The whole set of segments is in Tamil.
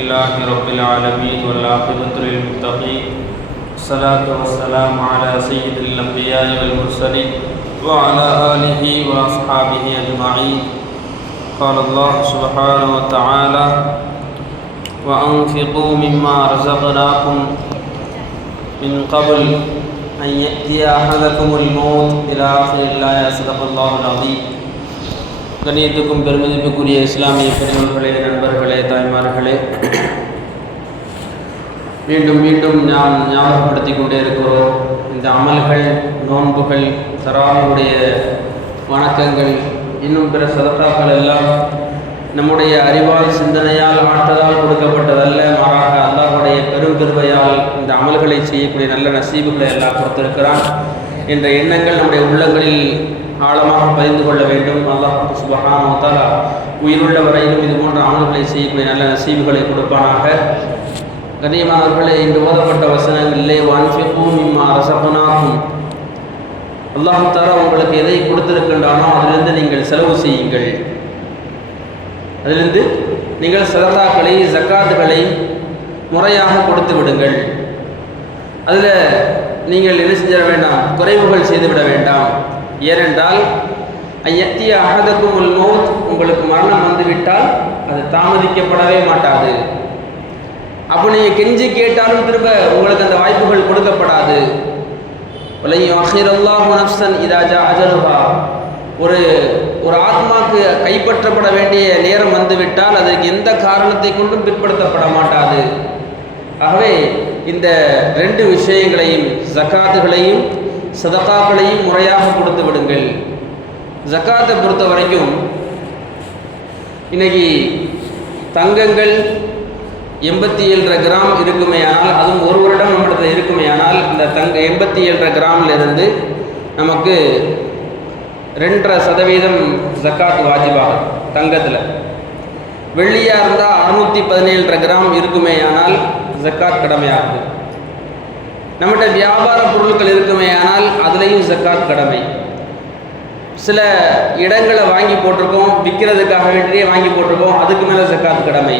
لله رب العالمين والعاقبة للمتقين. الصلاة والسلام على سيد الأنبياء والمرسلين وعلى آله وأصحابه أجمعين. قال الله سبحانه وتعالى وأنفقوا مما رزقناكم من قبل أن يأتي أحدكم الموت. إلى آخر الآية صدق الله العظيم. கண்ணியத்துக்கும் பெருமதிப்புக்குரிய இஸ்லாமிய பெருமக்களே நண்பர்களே தாய்மார்களே மீண்டும் மீண்டும் நாம் ஞாபகப்படுத்தி கொண்டே இருக்கிறோம். இந்த அமல்கள் நோன்புகள் தராவியுடைய வணக்கங்கள் இன்னும் பிற சதத்தாக்கள் எல்லாம் நம்முடைய அறிவால் சிந்தனையால் ஆற்றலால் கொடுக்கப்பட்டதல்ல. மாறாக அல்லாஹுடைய பெரும் கிருபையால் இந்த அமல்களை செய்யக்கூடிய நல்ல நசீபுகளை எல்லாம் கொடுத்திருக்கிறான். என்ற எண்ணங்கள் நம்முடைய உள்ளங்களில் ஆழமாக பதிந்து கொள்ள வேண்டும். அல்லாஹ் சுபஹானஹு தஆலா உயிருள்ள வரையிலும் இது போன்ற அமல்களை செய்யக்கூடிய நல்ல நசீவுகளை கொடுப்பானாக. கண்ணியமானவர்களே இன்று ஓதப்பட்ட வசனங்களிலே வான்ஃபிகு இம்மா ரசப்பனாகும் அல்லாஹு தாரா உங்களுக்கு எதை கொடுத்திருக்கின்றானோ அதிலிருந்து நீங்கள் செலவு செய்யுங்கள். அதிலிருந்து நீங்கள் சததாக்களை ஜக்காத்துகளை முறையாக கொடுத்து விடுங்கள். அதில் நீங்கள் என்ன செஞ்சிட வேண்டாம்? குறைவுகள் செய்துவிட வேண்டாம். ஏனென்றால் ஐயத்திய அகதக்கும் உல் மௌத் உங்களுக்கு மரணம் வந்துவிட்டால் அது தாமதிக்கப்படவே மாட்டாது. அப்போ நீங்கள் கெஞ்சி கேட்டாலும் திரும்ப உங்களுக்கு அந்த வாய்ப்புகள் கொடுக்கப்படாது. ஒரு ஒரு ஆத்மாக்கு கைப்பற்றப்பட வேண்டிய நேரம் வந்துவிட்டால் அதற்கு எந்த காரணத்தை கொண்டும் பிற்படுத்தப்பட மாட்டாது. ஆகவே இந்த ரெண்டு விஷயங்களையும் ஜக்காத்துகளையும் சதகாக்களையும் முறையாக கொடுத்து விடுங்கள். ஜக்காத்தை பொறுத்த வரைக்கும் இன்னைக்கு தங்கங்கள் எண்பத்தி ஏழரை கிராம் இருக்குமே ஆனால் அதுவும் ஒரு வருடம் நம்மிடத்தில் இருக்குமே ஆனால் இந்த தங்க எண்பத்தி ஏழரை கிராம்லேருந்து நமக்கு ரெண்டரை சதவீதம் ஜக்காத் வாஜிபாகும் தங்கத்தில். வெள்ளியாக இருந்தால் அறுநூற்றி பதினேழரை கிராம் இருக்குமே ஆனால் ஜக்காத் கடமையாகுது. நம்மகிட்ட வியாபார பொருட்கள் இருக்குமே ஆனால் அதுலேயும் ஜக்காத் கடமை. சில இடங்களை வாங்கி போட்டிருக்கோம் விற்கிறதுக்காக வேண்டியே வாங்கி போட்டிருக்கோம் அதுக்கு மேலே ஜக்காத்து கடமை.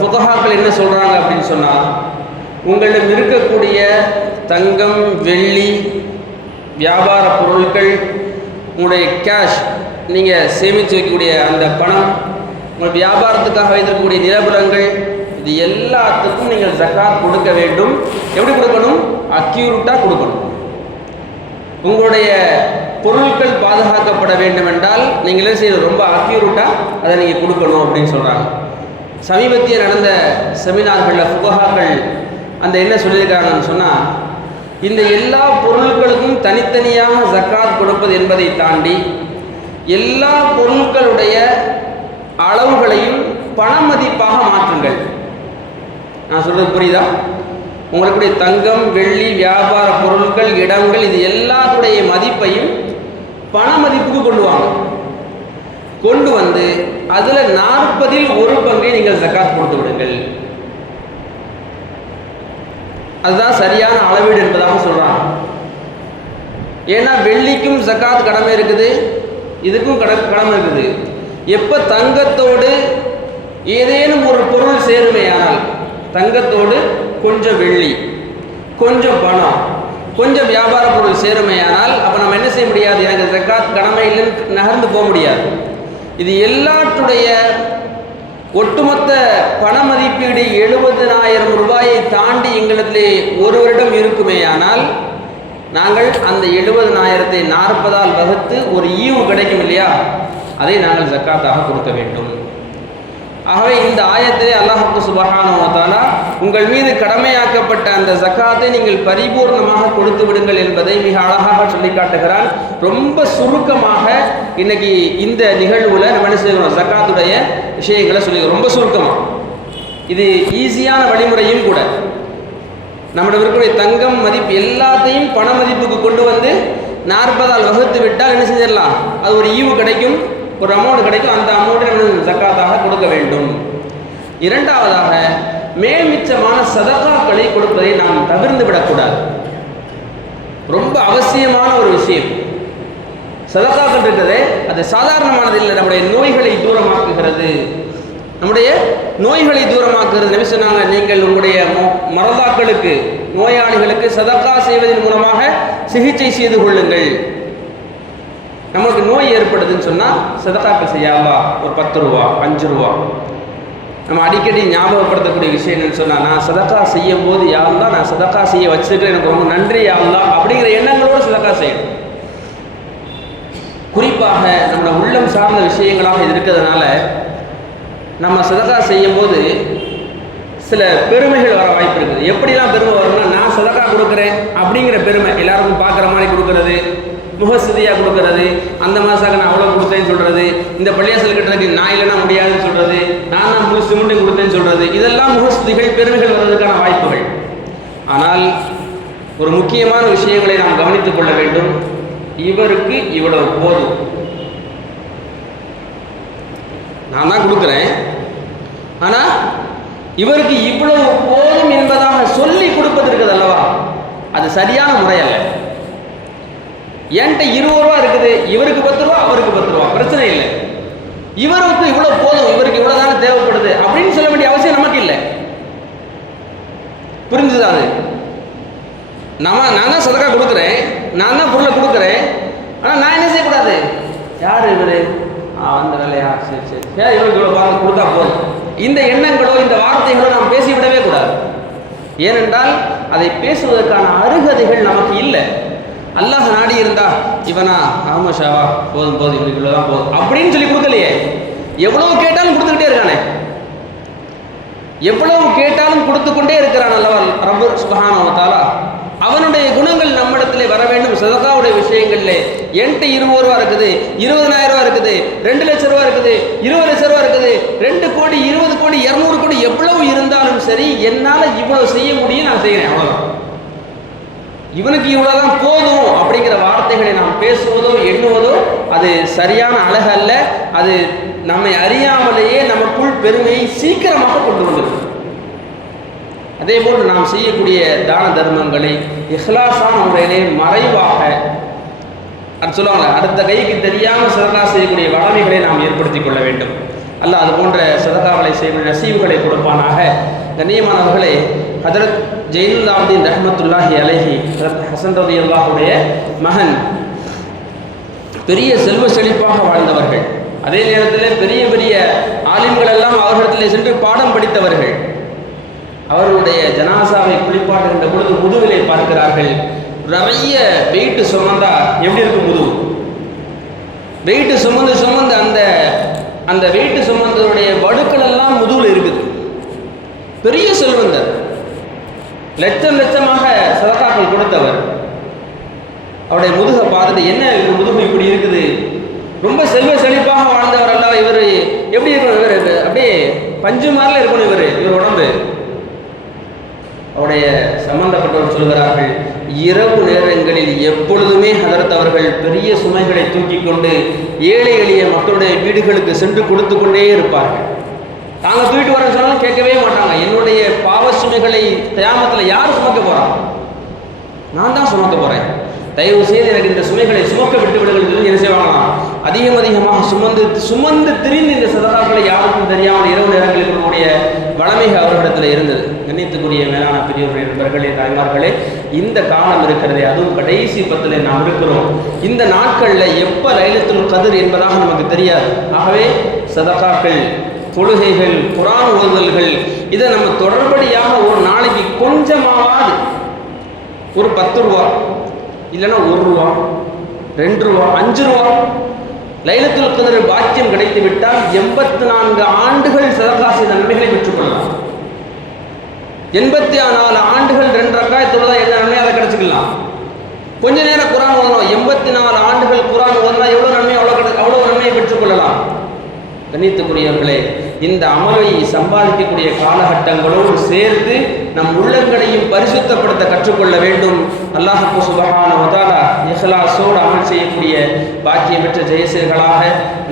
புகஹாக்கள் என்ன சொல்கிறாங்க அப்படின்னு சொன்னால் உங்களிடம் இருக்கக்கூடிய தங்கம் வெள்ளி வியாபார பொருட்கள் உங்களுடைய கேஷ் நீங்கள் சேமித்து வைக்கக்கூடிய அந்த பணம் உங்கள் வியாபாரத்துக்காக வைத்திருக்கக்கூடிய நிலபுரங்கள் இது எல்லாத்துக்கும் நீங்கள் ஜக்காத் கொடுக்க வேண்டும். எப்படி கொடுக்கணும்? அக்யூரட்டாக கொடுக்கணும். உங்களுடைய பொருட்கள் பாதுகாக்கப்பட வேண்டும் என்றால் நீங்கள் என்ன செய்யணும்? ரொம்ப அக்யூரட்டாக அதை நீங்கள் கொடுக்கணும் அப்படின்னு சொல்கிறாங்க சமீபத்திய நடந்த செமினார்களில் ஃபுகஹாக்கள் அந்த என்ன சொல்லியிருக்காங்கன்னு சொன்னால் இந்த எல்லா பொருட்களுக்கும் தனித்தனியாக ஜக்காத் கொடுப்பது என்பதை தாண்டி எல்லா பொருட்களுடைய அளவுகளையும் பண மதிப்பாக மாற்றுங்கள். நான் சொல்கிறது புரியுதா? உங்களுக்குடைய தங்கம் வெள்ளி வியாபார பொருட்கள் இடங்கள் இது எல்லாத்துடைய மதிப்பையும் பண மதிப்புக்கு கொண்டு வாங்க. கொண்டு வந்து அதில் நாற்பதில் ஒரு பங்கை நீங்கள் ஜக்காத் கொடுத்து விடுங்கள். அதுதான் சரியான அளவீடு என்பதாக சொல்கிறாங்க ஏன்னா வெள்ளிக்கும் ஜக்காத் கடமை இருக்குது இதுக்கும் கட கடமை இருக்குது. எப்போ தங்கத்தோடு ஏதேனும் ஒரு பொருள் சேருமே ஆனால் தங்கத்தோடு கொஞ்சம் வெள்ளி கொஞ்சம் பணம் கொஞ்சம் வியாபார பொருள் சேருமே ஆனால் அப்போ நம்ம என்ன செய்ய முடியாது? எனக்கு ஜக்காத் கடமையில் நகர்ந்து போக முடியாது. இது எல்லாத்துடைய ஒட்டுமொத்த பண மதிப்பீடு எழுபதினாயிரம் ரூபாயை தாண்டி எங்களிடத்திலே ஒரு வருடம் இருக்குமேயானால் நாங்கள் அந்த எழுபதனாயிரத்தை நாற்பதால் வகுத்து ஒரு ஈவு கிடைக்கும் இல்லையா? அதை நாங்கள் ஜக்காத்தாக கொடுக்க வேண்டும். ஆகவே இந்த ஆயத்திலே அல்லாஹுக்கு சுபஹானுவத்தாலா உங்கள் மீது கடமையாக்கப்பட்ட அந்த ஜக்காத்தை நீங்கள் பரிபூர்ணமாக கொடுத்து விடுங்கள் என்பதை மிக அழகாக சொல்லி காட்டுகிறான். ரொம்ப சுருக்கமாக இன்னைக்கு இந்த நிகழ்வுல நம்ம என்ன செய்யணும்? ஜக்காத்துடைய விஷயங்களை சொல்லி ரொம்ப சுருக்கமாக இது ஈஸியான வழிமுறையும் கூட. நம்முடைய இருக்கக்கூடிய தங்கம் மதிப்பு எல்லாத்தையும் பண மதிப்புக்கு கொண்டு வந்து நாற்பதால் வகுத்து விட்டால் என்ன செஞ்சிடலாம்? அது ஒரு ஈவு கிடைக்கும். ஒரு அமௌண்ட் கிடைக்கும் அந்த அமௌண்ட்டை நம்ம ஜக்காத்தாக கொடுக்க வேண்டும். இரண்டாவதாக மேல் மிச்சமான சதகாக்களை கொடுப்பதை நாம் தவிர்ந்து விடக்கூடாது. ரொம்ப அவசியமான ஒரு விஷயம். சதகாக்கள் இருக்கிறதே அது சாதாரணமானது இல்லை. நம்முடைய நோய்களை தூரமாக்குகிறது. நம்முடைய நோய்களை தூரமாக்குறது நபி சொன்னாங்க நீங்கள் உங்களுடைய மரதாக்களுக்கு நோயாளிகளுக்கு சதக்கா செய்வதன் மூலமாக சிகிச்சை செய்து கொள்ளுங்கள். நமக்கு நோய் ஏற்படுதுன்னு சொன்னால் சதக்காக்கள் செய்யாவா ஒரு பத்து ரூபா அஞ்சு ரூபா. நம்ம அடிக்கடி ஞாபகப்படுத்தக்கூடிய விஷயம் என்னன்னு சொன்னால் நான் சதக்கா செய்யும் போது யாரெல்லாம் நான் சதக்கா செய்ய வச்சிருக்கிறேன் எனக்கு ரொம்ப நன்றி யாரெல்லாம் அப்படிங்கிற எண்ணங்களோடு சதக்கா செய்யணும். குறிப்பாக நம்மளோட உள்ளம் சார்ந்த விஷயங்களாக இது இருக்கிறதுனால நம்ம சதக்கா செய்யும் போது சில பெருமைகள் வர வாய்ப்பு இருக்குது. எப்படிலாம் பெருமை வரும்னா நான் சதக்கா கொடுக்குறேன் அப்படிங்கிற பெருமை எல்லாருக்கும் பார்க்குற மாதிரி கொடுக்கறது. முகஸ்துதியாக கொடுக்கறது அந்த மாதம் நான் அவ்வளோ கொடுத்தேன்னு சொல்கிறது இந்த பள்ளியாசல் கட்டுறதுக்கு நான் இல்லைன்னா முடியாதுன்னு சொல்கிறது நான் தான் முழு சிமெண்ட்டையும் கொடுத்தேன்னு சொல்கிறது இதெல்லாம் முகஸ்துதிகள் பெருமைகள் வர்றதுக்கான வாய்ப்புகள். ஆனால் ஒரு முக்கியமான விஷயங்களை நாம் கவனித்துக் கொள்ள வேண்டும். இவருக்கு இவ்வளவு போதும். நான் தான் கொடுக்குறேன். ஆனால் இவருக்கு இவ்வளவு போதும் என்பதாக சொல்லி கொடுப்பது இருக்குது அல்லவா? அது சரியான முறை அல்ல. என்கிட்ட இருபது ரூபா இருக்குது இவருக்கு பத்து ரூபா அவருக்கு பத்து ரூபா. பிரச்சனை இல்லை. இவருக்கு இவ்வளவு போதும் இவருக்கு இவ்வளவு தானே தேவைப்படுது அப்படின்னு சொல்ல வேண்டிய அவசியம் நமக்கு இல்லை. புரிஞ்சுதா அது? நம்ம நான் தான் சதக்கா கொடுக்குறேன் நான் தான் பொருளை கொடுக்குறேன். ஆனால் நான் என்ன செய்யக்கூடாது? யார் இவர்? ஆ அந்த வேலையா? சரி சரி. சரி இவருக்கு இவ்வளோ வாங்க கொடுத்தா போதும்? இந்த எண்ணங்களோ இந்த வார்த்தைகளோ நாம் பேசிவிடவே கூடாது. ஏனென்றால் அதை பேசுவதற்கான அருகதைகள் நமக்கு இல்லை. அல்லாஹ் நாடி இருந்தா இவனா ஆமா ஷாவா போதும் போதும் இவனுக்கு இவ்வளோதான் போதும் அப்படின்னு சொல்லி கொடுக்கலையே. எவ்வளவு கேட்டாலும் கொடுத்துக்கிட்டே இருக்கானே. எவ்வளவு கேட்டாலும் கொடுத்து கொண்டே இருக்கிறான் அல்லவா ரபு சுபஹானஹு அவனுடைய குணங்கள் நம்மிடத்திலே வர வேண்டும். சதகாவுடைய விஷயங்கள்ல என்கிட்ட இருபது ரூபா இருக்குது இருபதனாயிரம் ரூபா இருக்குது ரெண்டு லட்சம் ரூபா இருக்குது இருபது லட்சம் ரூபா இருக்குது ரெண்டு கோடி இருபது கோடி இருநூறு கோடி எவ்வளவு இருந்தாலும் சரி என்னால் இவ்வளவு செய்ய முடியும் நான் செய்கிறேன் அவ்வளவுதான். இவனுக்கு இவ்வளோதான் போதும் அப்படிங்கிற வார்த்தைகளை நாம் பேசுவதோ எண்ணுவதோ அது சரியான அழகு அல்ல. அது நம்மை அறியாமலேயே நமக்குள் பெருமையை சீக்கிரமாக கொண்டு வந்துடும். அதே போன்று நாம் செய்யக்கூடிய தான தர்மங்களை இஹ்லாசான முறையிலே மறைவாக அது சொல்லுவாங்க அடுத்த கைக்கு தெரியாமல் சதகா செய்யக்கூடிய வளமைகளை நாம் ஏற்படுத்திக் கொள்ள வேண்டும். அல்ல அது போன்ற சதகாவலை செய்ய நசீவுகளை கொடுப்பானாக. கண்ணியமானவர்களே அதற்கு ஜெயினுல்லாவுதீன் ரஹமத்துல்லாஹி அலஹி ஹசன் ரதி அல்லாஹுடைய மகன். பெரிய செல்வ செழிப்பாக வாழ்ந்தவர்கள். அதே நேரத்தில் பெரிய பெரிய ஆலிம்கள் எல்லாம் அவர்களிடத்தில் சென்று பாடம் படித்தவர்கள். அவர்களுடைய ஜனாசாவை குளிப்பாட்டுகின்ற பொழுது முதுவிலை பார்க்கிறார்கள். நிறைய வெயிட்டு சுமந்தா எப்படி இருக்கும் முதுகு வெயிட்டு சுமந்து சுமந்து அந்த அந்த வெயிட்டு சுமந்ததுடைய வடுக்கள் எல்லாம் முதுகில் இருக்குது. பெரிய செல்வந்தர். லட்சம் லட்சமாக சதக்காக்கள் கொடுத்தவர். அவருடைய முதுகை பார்த்துட்டு என்ன இவர் முதுகு இப்படி இருக்குது? ரொம்ப செல்வ செழிப்பாக வாழ்ந்தவர் அல்ல இவர்? எப்படி இருக்கணும் இவர்? அப்படியே பஞ்சு மாதிரில இருக்கணும் இவர் இவர் உடம்பு. அவருடைய சம்பந்தப்பட்டவர் சொல்கிறார்கள் இரவு நேரங்களில் எப்பொழுதுமே ஹதரத் அவர்கள் பெரிய சுமைகளை தூக்கி கொண்டு ஏழை எளிய மக்களுடைய வீடுகளுக்கு சென்று கொடுத்து கொண்டே இருப்பார்கள். தாங்க தூக்கிட்டு வர சொன்னாலும் கேட்கவே மாட்டாங்க. என்னுடைய பாவ சுமைகளை தயாமத்தில் யார் சுமக்க போறான் நான் தான் சுமக்க போறேன். தயவு செய்து எனக்கு இந்த சுமைகளை சுமக்க விட்டு விடுங்கள் என்ன செய்வாங்களாம் அதிகம் அதிகமாக சுமந்து சுமந்து திரிந்து இந்த சதகாக்களை யாருக்கும் தெரியாமல் இரவு நேரங்களில் இருக்கக்கூடிய வளமைகள் அவர்களிடத்தில் இருந்தது. கண்ணியத்துக்குரிய மேலான பெரியவர்கள் நண்பர்களே தாய்மார்களே இந்த காலம் இருக்கிறதே அதுவும் கடைசி பத்தில் நாம் இருக்கிறோம். இந்த நாட்களில் எப்போ ரயிலத்தில் கதிர் என்பதாக நமக்கு தெரியாது. ஆகவே சதகாக்கள் தொழுகைகள் குரான் ஓதுதல்கள் இதை நம்ம தொடர்படியாக ஒரு நாளைக்கு கொஞ்சமாவது ஒரு பத்து ரூபா இல்லைன்னா ஒரு ரூபா ரெண்டு ரூபா அஞ்சு ரூபா லைலத்துல் கதர் பாக்கியம் கிடைத்து விட்டால் எண்பத்தி நான்கு ஆண்டுகள் சதகா நன்மைகளை பெற்றுக்கொள்ளலாம். எண்பத்தி நாலு ஆண்டுகள் ரெண்டு ரக்காயத்துள்ளதா என்ன நன்மை? அதை கிடைச்சிக்கலாம். கொஞ்ச நேரம் குரான் ஓதணும். எண்பத்தி நாலு ஆண்டுகள் குரான் ஓதுனா எவ்வளோ நன்மை? அவ்வளோ கிடை அவ்வளோ நன்மையை பெற்றுக்கொள்ளலாம். கண்ணியத்துக்குரியவர்களே இந்த அமலை சம்பாதிக்கக்கூடிய காலகட்டங்களோடு சேர்த்து நம் உள்ளங்களையும் பரிசுத்தப்படுத்த கற்றுக்கொள்ள வேண்டும். அல்லாஹுக்கு சுபகான வதாலா இஹ்லாஸோடு அமல் செய்யக்கூடிய பாக்கியம் பெற்ற ஜெயசேர்களாக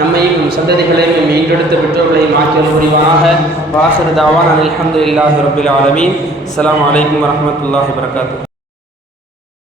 நம்மையும் நம் சந்ததிகளையும் மீண்டெடுத்த பெற்றோர்களையும் ஆக்கியல் புரிவானாக வாசர் தாவான் அலமது இல்லாஹி ரபுல் ஆலமீன். அலாம் வலைக்கம் வரமத்துல்லாஹி வரகாத்து